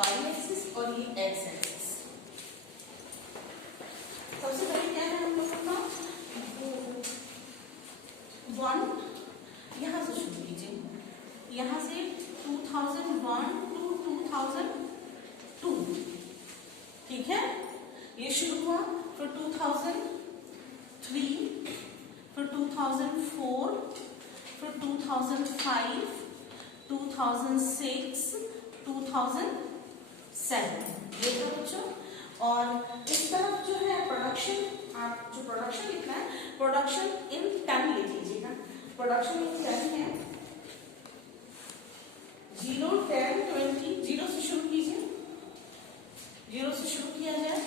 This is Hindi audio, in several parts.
वाई एक्सिस और ये एक्स एक्सिस। सबसे पहले क्या है हम लोगों का 1, यहां से शुरू कीजिए, यहां से 2001 to 2002, ठीक है, ये शुरू हुआ। फिर 2003, फिर 2004, फिर 2005, 2006, 2007, ये था बच्चों। और इस तरफ जो है प्रोडक्शन, आप जो प्रोडक्शन लिखना है, प्रोडक्शन इन 10 लिख लीजिएगा। प्रोडक्शन इन 10 है 0, 10, 20, 0 से शुरू कीजिए, 0 से शुरू किया जाए,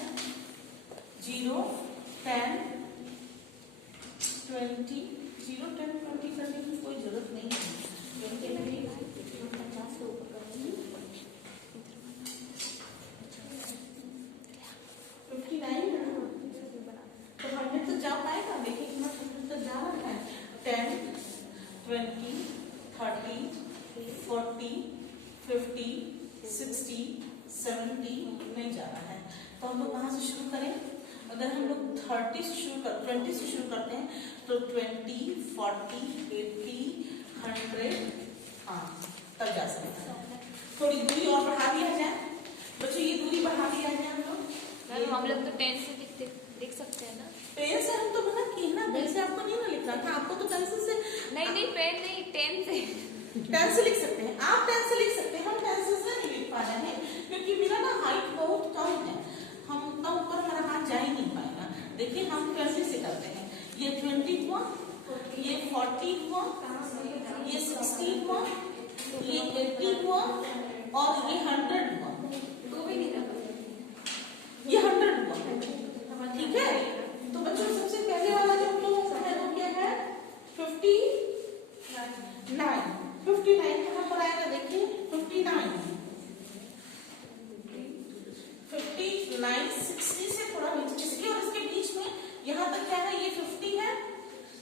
0, 10, 20, 0, 10, 20 करने की कोई जरूरत नहीं है, क्योंकि 50 से ऊपर करेंगे 59 तो 100 तक जा पाएगा। देखिए कितना 100 तक जा रहा है, 10, 20, 30, 40, 50, 60, 70 नहीं जा रहा है। तो हम लोग कहाँ से शुरू करें? अगर हम लोग 20 से शुरू करते हैं तो 20, 40, 80, 100, हाँ तब जा सकते हैं। थोड़ी दूरी और बढ़ा दिया जाए बच्चों, ये दूरी बढ़ा दिया जाए हम लोग तो 10 से लिख सकते हैं ना। पेन से हम तो मना किए ना, पेन से आपको नहीं ना लिखना था, आपको तो पेंसिल से। नहीं पेन नहीं, 10 से। 10 से लिख सकते हैं आप, 10 से लिख सकते हैं, हम पेंसिल से नहीं लिख पा रहे हैं क्योंकि मेरा ना हाइट बहुत कम है, हम उतना ऊपर हमारा हाथ जा ही नहीं पाएगा। देखिए हम 20 से करते हैं, ये 20 हुआ, ये 40 हुआ, ये 60 हुआ, ये 80 हुआ और ये 100 हुआ, ये 100 हुआ, ठीक है। तो बच्चों सबसे पहले वाला जो हम लोगों का है वो क्या है 59, 59 कहाँ पर आएगा? देखिए 59, 60 से थोड़ा नीचे, इसके और इसके बीच में यहाँ तक क्या है, ये 50 है,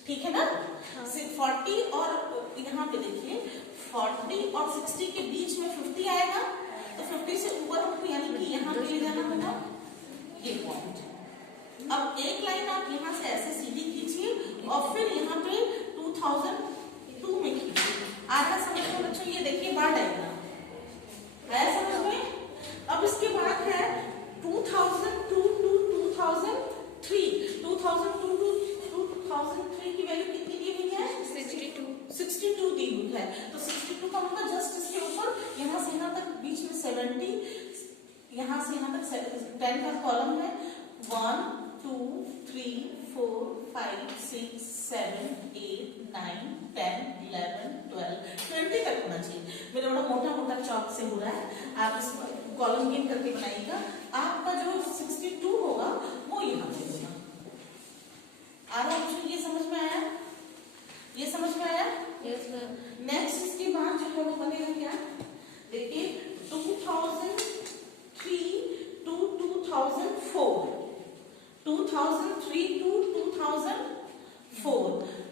ठीक है ना। 40 और यहाँ पे देखिए 40 और 60 के बीच में 50 आएगा, तो 50 से ऊपर हमको यानी कि यहाँ पे ले जाना होगा ये पॉइंट। अब एक लाइन आप यहाँ से ऐसे सीधी खींचिए और फिर यहाँ पे 2002 में खींचिए। आ रहा समझ में बच्चों? ये देखिए बार डायग्राम है समझ में। अब इसके बाद है 2002 to 2003, 2002 to 2003 की वैल्यू कितनी दी हुई है? 62 दी हुई है। तो 62 का मतलब जस्ट इसके ऊपर यहाँ से यहाँ तक बीच में 70, यहाँ से यहाँ तक 10 का कॉलम है, 1, 2, 3, 4, 5, 6, 7, 8, 9, 10, 11, 12, 20 तक होना चाहिए। मेरा बड़ा मोटा मोटा चौक से हो रहा है, आप इस कॉलम गिन करके बनाइएगा। आपका जो 62 होगा वो यहाँ पे होगा। आ रहा है? ये समझ में आया? ये समझ में आया? Yes ma'am. नेक्स्ट इसके बाद जो है वो बनेगा क्या? देखिए 2003 to 2004, 2003 to 2004,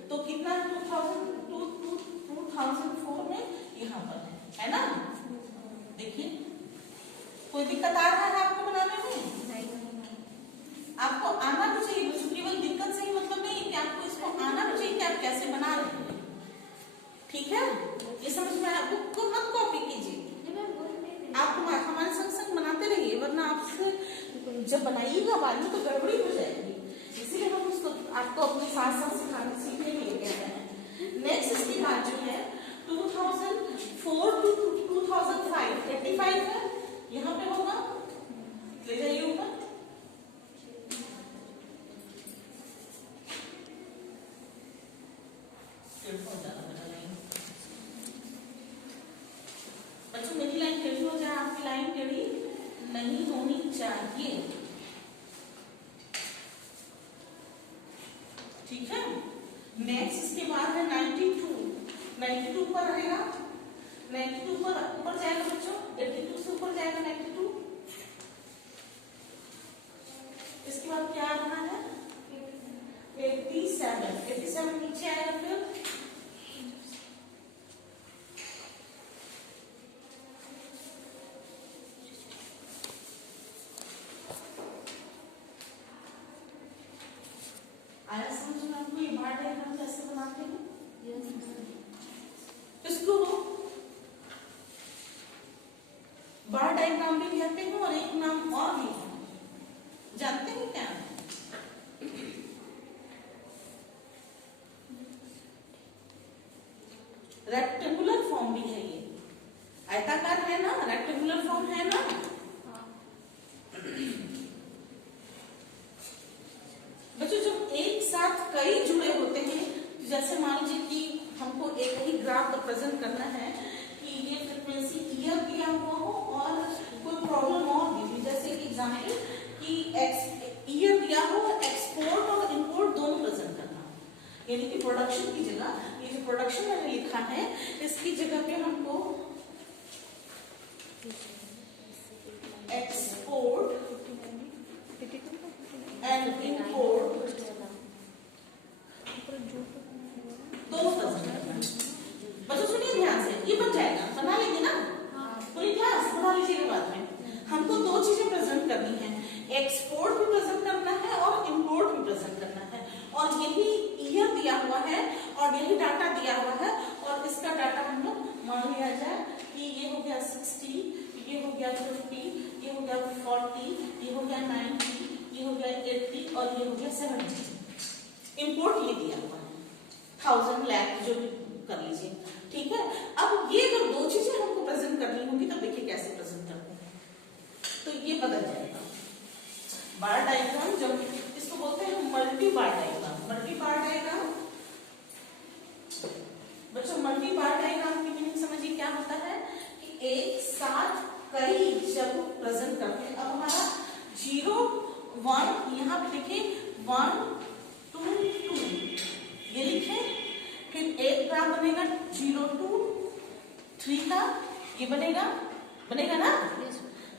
तो कितना 2004 में यहाँ पर है ना। देखिए कोई दिक्कत आ रहा है आपको बनाने में? आपको आना भी चाहिए, केवल दिक्कत से ही मतलब नहीं कि आपको इसको आना भी चाहिए कि आप कैसे बना रहे हैं, ठीक है। ये समझ में आया? बुक को मत कॉपी कीजिए, आप हमारे संग संग बनाते रहिए, वरना आपसे जब बनाइएगा बाद में तो गड़बड़ी हो जाएगी। इसीलिए हम उसको आपको अपने साथ साथ सिखाने सीखने के लिए कह रहे हैं। नेक्स्ट इसके बाद जो है 2004 to 2005, 85 है, यहाँ पे होगा, ले जाइए ऊपर। बच्चों मेरी लाइन टेढ़ी हो जाए, आपकी लाइन टेढ़ी नहीं होनी चाहिए, ठीक है। नेक्स्ट इसके बाद है 92 पर रहेगा, 92 पर ऊपर जाएगा बच्चों, 82 से ऊपर जाएगा 92। इसके बाद क्या आ रहा है 87 नीचे आएगा, फिर 88 कैसे बनाते हैं? यस इसको बार डायग्राम भी कहते हैं और एक नाम और भी है, जानते हैं क्या? रेक्टेंगुलर फॉर्म भी है ये, आयताकार है ना, रेक्टेंगुलर फॉर्म है ना। बच्चों जब एक साथ कई जुड़े होते हैं, जैसे मान लीजिए कि हमको एक ही ग्राफ रिप्रेजेंट करना है कि ये फ्रीक्वेंसी ईयर दिया हुआ हो और कोई प्रॉब्लम और दी हुई, जैसे कि एग्जाम्पल कि ईयर दिया हो, एक्सपोर्ट और इंपोर्ट दोनों प्रेजेंट करना, यानी कि प्रोडक्शन की जगह ये जो प्रोडक्शन मैंने लिखा है इसकी जगह पे हमको एक्सपोर्ट एंड इंपोर्ट दोनों प्रेजेंट करना है। बच्चों सुनिए ध्यान से, ये बन जाएगा, बना लेंगे ना पूरी क्लास, बना लीजिएगा बाद में। हमको दो चीजें प्रेजेंट करनी है, एक्सपोर्ट भी प्रेजेंट करना है और इंपोर्ट भी प्रेजेंट करना है, और यही ईयर दिया हुआ है और यही डाटा दिया हुआ है, और इसका डाटा हम लोग मान लिया जाए कि ये हो गया 60, ये हो गया 50, ये हो गया 40, ये हो गया 90, ये हो गया 80 और ये हो गया 70। इंपोर्ट ये दिया हुआ है 1000 लाख जो भी कर लीजिए, ठीक है। अब ये जब दो चीजें हमको प्रेजेंट करनी होंगी तब देखिए कैसे प्रेजेंट करते हैं, तो ये बदल जाएगा। बार डायग्राम जब इसको बोलते हैं मल्टी बार डायग्राम, मल्टी बार डायग्राम। बच्चों मल्टी बार डायग्राम की मीनिंग समझिए क्या होता है कि एक साथ कई जब प्रेजेंट करते हैं। अब हमारा 0 1 यहाँ पे लिखे 1 2 2 ये लिखे, फिर एक ग्राफ बनेगा 0 2 3 का, ये बनेगा ना,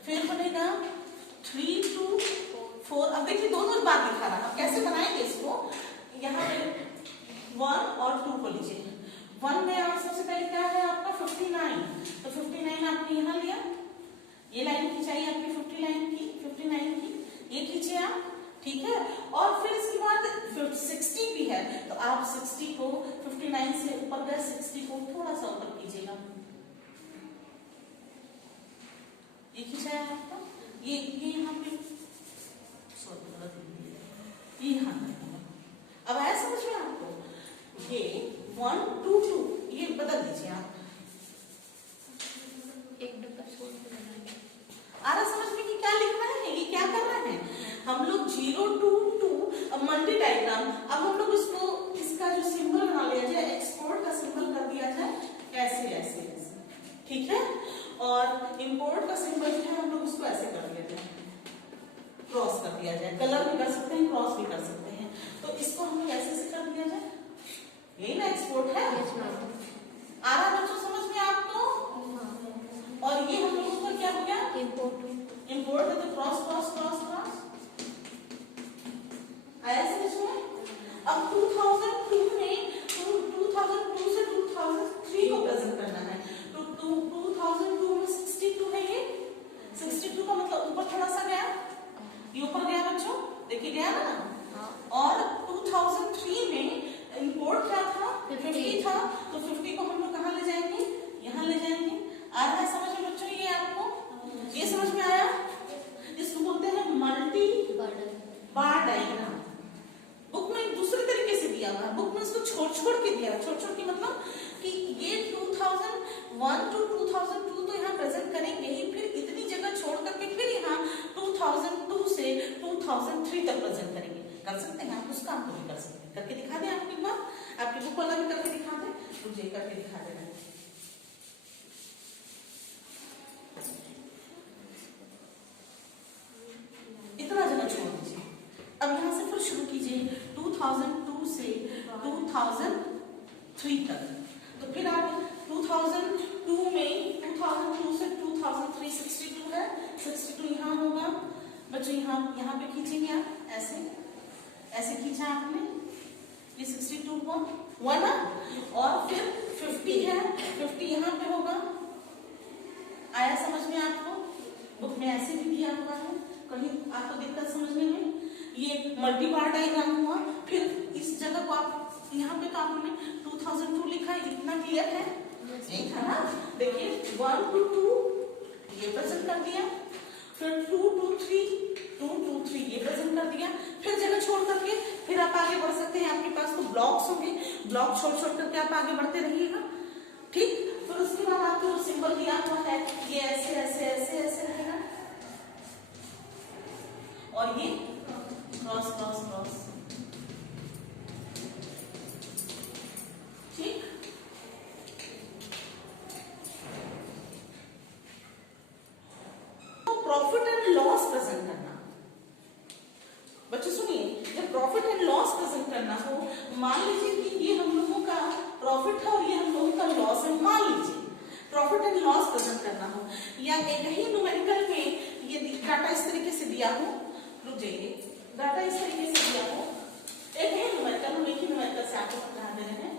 फिर बनेगा 3 2 4। अब देखिए दोनों बात दिखा रहा है, अब कैसे बनाएंगे इसको, यहाँ पे 1 और 2 को लीजिए। 1 में आप सबसे पहले क्या है आपका 59, तो 59 आपने यहाँ लिया, ये लाइन खिंचाई आपकी 59 की, ये खींचे आप, ठीक है। और फिर इसके बाद 60 भी है, तो आप 60 को 59 से ऊपर गए, 60 को थोड़ा सा ऊपर कीजिएगा, ये खींचाया आपका, ये यहाँ पे ये यहाँ। अब आया समझ में आपको, ये 1 2 2 ये बदल दीजिए आप, एक डब्बा छोड़ के बनाएंगे। आ रहा समझ में कि क्या लिख रहे हैं, ये क्या कर रहे हैं हम लोग 0 2 2। अब मल्टी डायग्राम, अब हम लोग इसको इसका जो सिंबल बना लिया जाए, एक्सपोर्ट का सिंबल कर दिया जाए ऐसे ऐसे ऐसे, ठीक है। और इंपोर्ट का सिंबल जो है हम लोग उसको ऐसे कर देते हैं, क्रॉस कर दिया जाए, कलर भी कर सकते हैं, क्रॉस भी कर सकते हैं, तो इसको हम लोग ऐसे कर दिया जाए, यही ना एक्सपोर्ट है। आ रहा बच्चों समझ में आपको, और ये हम लोगों का क्या हो गया इंपोर्ट है, तो क्रॉस क्रॉस क्रॉस क्रॉस आया समझ में। अब 2002 में 2002 से 2003 को प्रेजेंट करना है, तो 2002 में 62 है, ये 62 का मतलब ऊपर थोड़ा सा गया, ये ऊपर गया बच्चों, देखिए गया ना। और 2003 में इंपोर्ट क्या था 50 था, तो 50 को हम लोग कहाँ ले जाएंगे, यहाँ ले जाएंगे। आ रहा है समझ में बच्चों, ये आपको ये समझ में आया, इसको बोलते हैं मल्टी बार डायग्राम। बुक में दूसरे तरीके से दिया हुआ है, बुक में इसको छोड़ छोड़ के दिया है, छोड़ छोड़ के मतलब कि ये 2001 to 2002 तो यहाँ प्रेजेंट करेंगे ही, फिर इतनी जगह छोड़ करके फिर यहाँ 2002 से 2003 तक प्रेजेंट करेंगे। कर सकते हैं आप, उस काम को भी कर सकते हैं, करके दिखा दें आपकी बात, आपकी बुक वाला भी करके दिखा दें, मुझे करके दिखा देना। इतना जगह छोड़ दीजिए, अब यहाँ से फिर शुरू कीजिए 2002 से 2003 तक, तो फिर आप 2002 में 2002 से 2003 62 है, 62 यहाँ होगा बच्चों, यहाँ पे खींचेंगे आप ऐसे ऐसे खींचा आपने, ये 62 को हुआ ना, और फिर 50 है, 50 यहाँ पे होगा। आया समझ में आपको, बुक में ऐसे भी दिया हुआ है, कहीं आपको दिक्कत समझने में। ये मल्टी बार डायग्राम हुआ, फिर इस जगह को आप यहाँ पे तो आपने 2002 लिखा है, इतना क्लियर है? नहीं था ना? देखिए 1 to 2 ये प्रेजेंट कर दिया, फिर 2 to 3 ये प्रेजेंट कर दिया, फिर जगह छोड़ करके फिर आप आगे बढ़ सकते हैं। आपके पास तो ब्लॉक्स होंगे, ब्लॉक छोड़ छोड़ करके आप आगे बढ़ते रहिएगा। ठीक, फिर उसके बाद आपको जो सिंबल दिया हुआ है ये ऐसे ऐसे ऐसे ऐसे रहेगा और ये क्रॉस क्रॉस क्रॉस। ठीक, तो प्रॉफिट एंड लॉस प्रेजेंट करना। बच्चों सुनिए, जब प्रॉफिट एंड लॉस प्रेजेंट करना हो, मान लीजिए कि ये हम लोगों का प्रॉफिट है और ये हम लोगों का लॉस है। मान लीजिए प्रॉफिट एंड लॉस प्रेजेंट करना हो या एक ही न्यूमेरिकल में ये डाटा इस तरीके से दिया हो, रुक जाइए, डाटा इस तरीके से दिया हो, एक ही न्यूमेरिकल, हम एक ही न्यूमेरिकल से आपको समझा दे रहे हैं।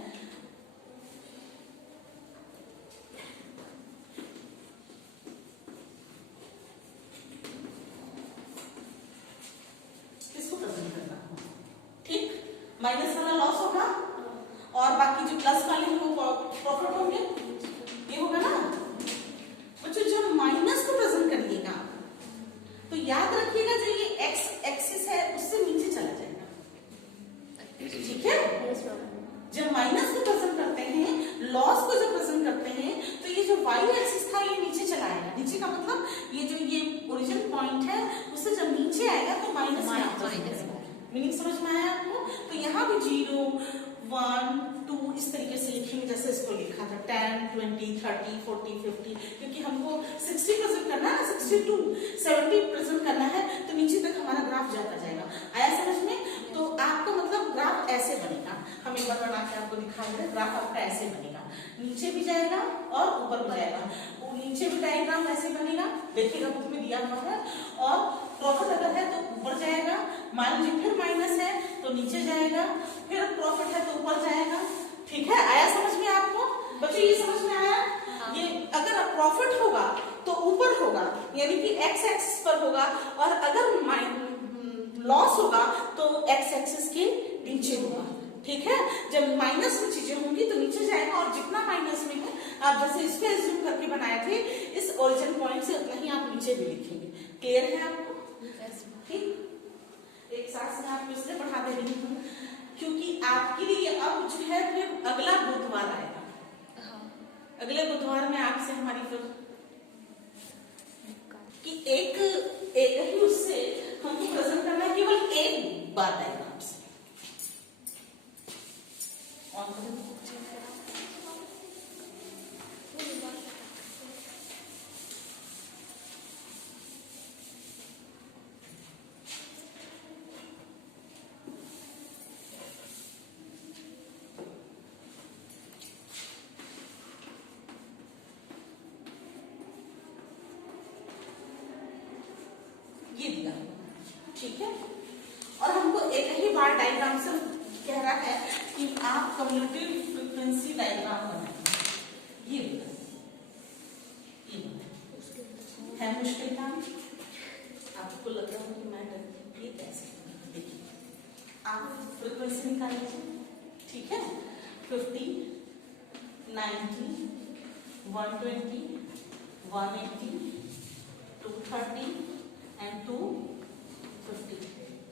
किसको प्रेजेंट करना हो? ठीक, माइनस वाला लॉस होगा और बाकी जो प्लस वाले हैं वो प्रॉफिट होंगे, ये होगा ना बच्चों। जब माइनस को प्रेजेंट करिएगा तो याद रखिएगा जो ये एक्स एक्सिस है उससे नीचे चला जाएगा। ठीक है, जब माइनस को प्रेजेंट करते हैं, लॉस को जब प्रेजेंट करते हैं तो ये जो वाई एक्सिस था ये नीचे चला आएगा। नीचे का मतलब ये जो ये ओरिजिन पॉइंट है उससे जब नीचे आएगा तो माइनस मीनिंग समझ में आया आपको? तो यहाँ भी 0 1 2 इस तरीके से लिखेंगे जैसे इसको लिखा था 10 20 30 40 50, क्योंकि हमको 60 प्रेजेंट करना है, 62 70 प्रेजेंट करना है, तो नीचे तक हमारा ग्राफ जाता जाएगा। आया समझ में? तो आपका मतलब ग्राफ ऐसे बनेगा। हम एक बार बना के आपको दिखा रहे हैं, ग्राफ आपका ऐसे बनेगा, नीचे भी जाएगा और ऊपर भी जाएगा। नीचे भी डायग्राम ऐसे बनेगा, देखिएगा बुक में दिया हुआ है। और प्रॉफिट अगर है तो ऊपर जाएगा, मान लीजिए फिर माइनस है तो नीचे जाएगा, फिर प्रॉफिट है तो ऊपर जाएगा। ठीक है, आया समझ में आपको बच्चों? ये समझ में आया? ये अगर प्रॉफिट होगा तो ऊपर होगा, यानी कि एक्स एक्सिस पर होगा, और अगर लॉस होगा तो एक्स एक्सिस के नीचे होगा। ठीक है, जब माइनस में चीजें होंगी तो नीचे जाएगा, और जितना माइनस में है आप जैसे इसको एज्यूम करके बनाए थे इस ओरिजिन पॉइंट से उतना ही आप नीचे भी लिखेंगे। क्लियर है आपको? ठीक, एक साथ से आपको इसलिए पढ़ा दे रही हूँ क्योंकि आपके लिए अब जो है फिर अगला बुधवार आएगा। अगले बुधवार में आपसे हमारी फिर कि एक ही उससे हमको प्रेजेंट करना है, केवल एक बार डायग्राम से। ये दिया, ठीक है, और हमको एक ही बार डायग्राम से कह रहा है कि आप कम्युलेटिव फ्रीक्वेंसी डायग्राम बनाएंगे। ये है मुश्किल काम, आपको लग रहा है कि मैं ये कैसे? देखिए, आप फ्रीक्वेंसी निकाल लीजिए। ठीक है, 50 90 120 180 230 एंड 250।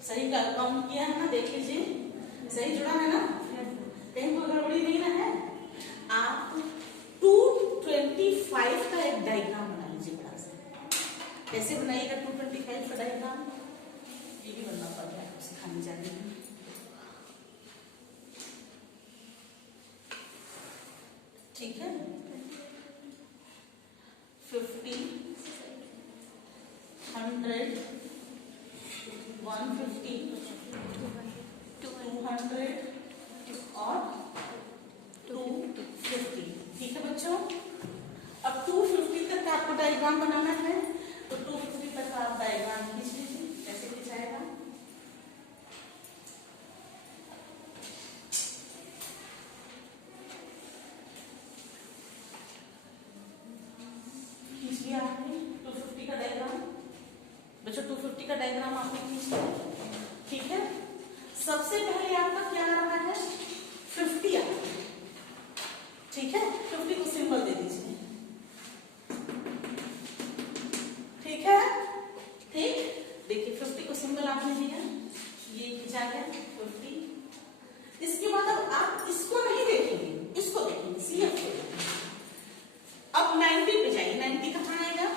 सही का काउंट किया है ना? देख लीजिए, सही जुड़ा है ना? कहीं कोई गड़बड़ी नहीं ना है? आप 225 का एक डायग्राम बना लीजिए बड़ा सा। कैसे बनाइएगा 225 का डायग्राम? ये भी बनना पड़ रहा है, सिखाने जाने में। ठीक है, 50 100 150 200 और 250। ठीक है बच्चों, अब 250 तक आपको डायग्राम बनाना है, तो 250 तक आप डायग्राम खींच लीजिए। कैसे खिंचाएगा? खींच लिया आपने 250 का डायग्राम। बच्चों 250 का डायग्राम आपने खींच लिया। ठीक है, सबसे पहले आपका क्या आ रहा है? 50 आता है, ठीक है। 50 को सिंबल दे दीजिए, ठीक है। ठीक, देखिए 50 को सिंबल आपने दिया, ये खिंचा गया 50। इसके बाद अब आप इसको नहीं देखेंगे, इसको देखेंगे, CF को देखेंगे। अब 90 पे जाइए, 90 कहाँ आएगा,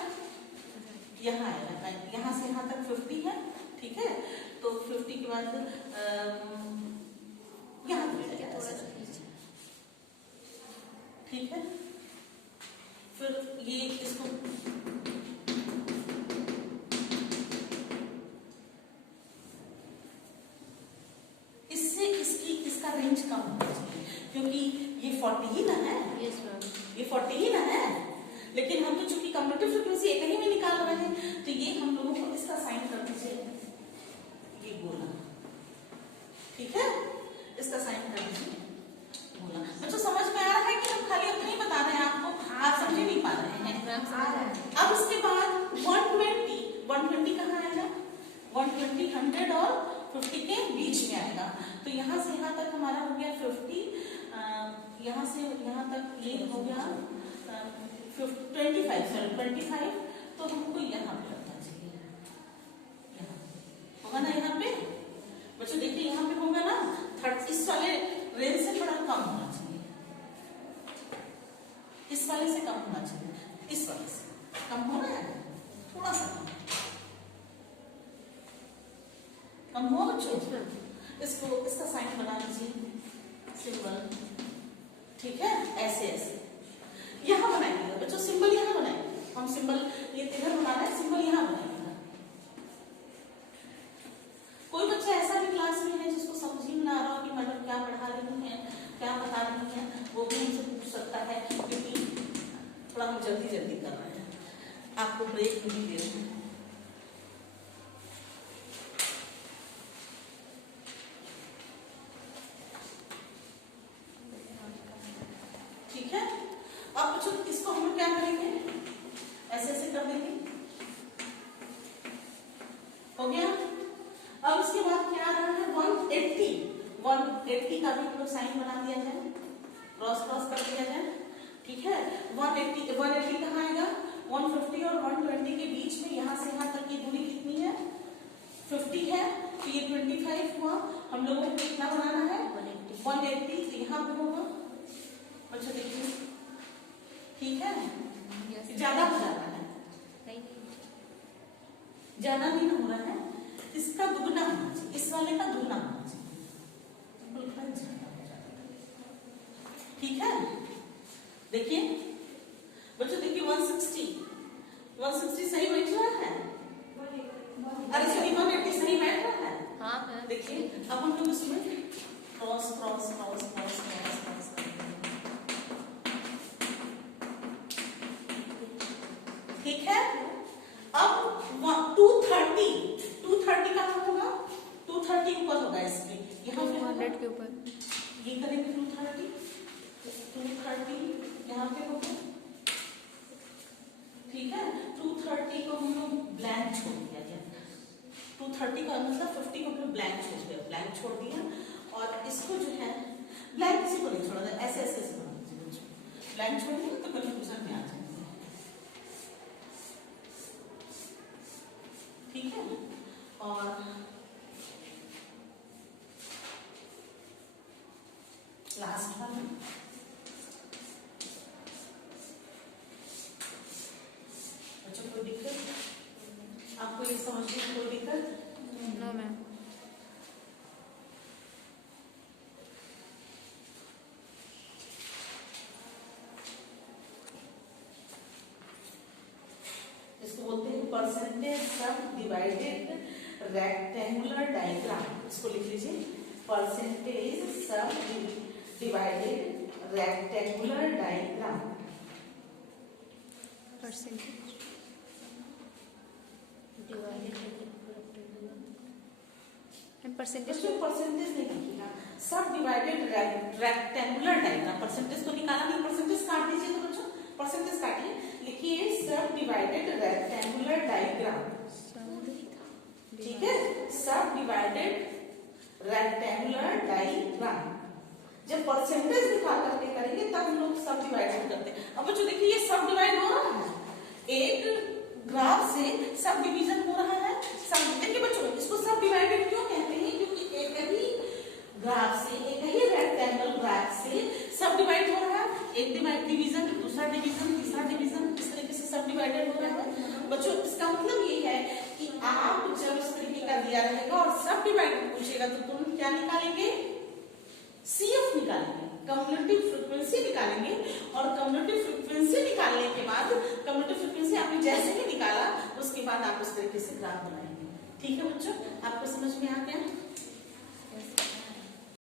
यहाँ आएगा, यहाँ से यहाँ तक 50 है, ठीक है। तो 50 के बाद यहाँ पे जाएगा, ठीक है। फिर ये इसको इससे इसका रेंज कम होना चाहिए, क्योंकि ये 40 ही ना है, यस मैम, ये 40 ही ना है, लेकिन हम तो चूंकि कम्यूटेटिव फ्रीक्वेंसी एक ही में निकाल रहे हैं, तो ये हम लोगों को इसका साइन कर दीजिए, ये गोला, ठीक है। इसका साइन कर दीजिए गोला। बच्चों समझ में आ रहा है कि हम खाली अपने ही बता रहे हैं आपको, आप समझ नहीं पा रहे हैं। अब इसके बाद 120 कहाँ आएगा, 120 100 और 50 के बीच में आएगा। तो यहाँ से यहाँ तक हमारा हो गया 50, यहाँ से यहाँ तक ये हो गया 25, तो हमको यहाँ पे रखना चाहिए, यहाँ होगा ना, यहाँ पे बच्चों देखिए यहाँ पे होगा ना 30 वाले रेंज से थोड़ा कम होना चाहिए, इस वाले से कम होना चाहिए, इस वाले से कम हो रहा है, थोड़ा सा कम हुआ बच्चों। इसको इसका साइन बना लीजिए, सिंबल, ठीक है। ऐसे ऐसे यहाँ बनाएंगे बच्चों, सिंबल यहाँ बनाएंगे हम, सिंबल ये इधर बनाना है, सिंबल यहाँ बनाएंगे। कोई बच्चा ऐसा भी क्लास में है जिसको समझ ही ना आ रहा हो कि मैडम क्या पढ़ा रही है, क्या बता रही है, वो भी हमसे पूछ सकता है, क्योंकि थोड़ा हम जल्दी जल्दी कर रहे हैं, आपको ब्रेक नहीं दे रहे हैं। ठीक है। अब बच्चों इसको हम क्या करेंगे, ऐसे ऐसे कर देंगे, हो गया। अब इसके बाद क्या आ रहा है 180 का भी हम लोग साइन बना दिया जाए, क्रॉस क्रॉस कर दिया जाए, ठीक है। 180 कहाँ आएगा, 150 और 120 के बीच में, यहाँ से यहाँ तक की दूरी कितनी है, 50 है, तो ये 25 हुआ। हम लोगों को कितना बनाना है, 180, तो यहाँ पे होगा। अच्छा देखिए, ठीक है, ज्यादा हो जाता है, ज्यादा नहीं हो रहा है, इसका दुगना होना चाहिए, इस वाले का दुगना होना चाहिए, ठीक है। देखिए बच्चों, देखिए 160 सही बैठ रहा है, अरे सॉरी 180 सही बैठ रहा है, हाँ। देखिए अब हम लोग इसमें cross cross cross cross cross ठीक है। अब 230 का होगा, 230 ऊपर होगा इसके, यहाँ पे 200 के ऊपर ये करेंगे 230 यहाँ पे होगा, ठीक है। 230 को हम लोग ब्लैंक छोड़ दिया जाए, 230 का मतलब 50 को हम लोग ब्लैंक छोड़ दिया, और इसको जो है ब्लैंक किसी को नहीं छोड़ा था, ऐसे ऐसे ऐसे बना दीजिए, ब्लैंक छोड़ दिया तो कंफ्यूजन में आ जाएंगे, ठीक है। और लास्ट वाला बच्चों, कोई दिक्कत, आपको ये समझने में कोई दिक्कत? No ma'am. इसको बोलते हैं परसेंटेज सब डिवाइडेड रेक्टेंगुलर डायग्राम, इसको लिख लीजिए, परसेंटेज सब divided rectangular diagram, percentage divided percentage नहीं लिखिएगा, सब डिवाइडेड रेक्टेंगुलर डायग्राम, परसेंटेज तो निकाला नहीं, परसेंटेज काट दीजिए, तो बच्चों परसेंटेज काटिए, लिखिए सब डिवाइडेड रेक्टेंगुलर डायग्राम, ठीक है, सब डिवाइडेड रेक्टेंगुलर डायग्राम, जब परसेंटेज निकाल करके करेंगे तब हम लोग सब डिवाइड करते हैं। अब बच्चों देखिए ये सब डिवाइड हो रहा है, एक ग्राफ से सब डिवीजन हो रहा है। सब देखिए बच्चों इसको सब डिवाइडेड क्यों कहते हैं, क्योंकि एक ही ग्राफ से, एक ही रेक्टेंगल ग्राफ से सब डिवाइड हो रहा है। एक डिवीजन, दूसरा डिवीजन, तीसरा डिवीजन, इस तरीके से सब डिवाइडेड हो रहा है। बच्चों इसका मतलब ये है कि आप जब इस तरीके का दिया रहेगा और सब डिवाइडेड पूछेगा तो तुम क्या निकालेंगे, CF निकालेंगे, कम्युलेटिव फ्रीक्वेंसी निकालेंगे। और कम्युलेटिव फ्रीक्वेंसी निकालने के बाद, कम्युलेटिव फ्रीक्वेंसी आपने जैसे ही निकाला उसके बाद आप उस तरीके से ग्राफ बनाएंगे। ठीक है बच्चों, आपको समझ में आ गया?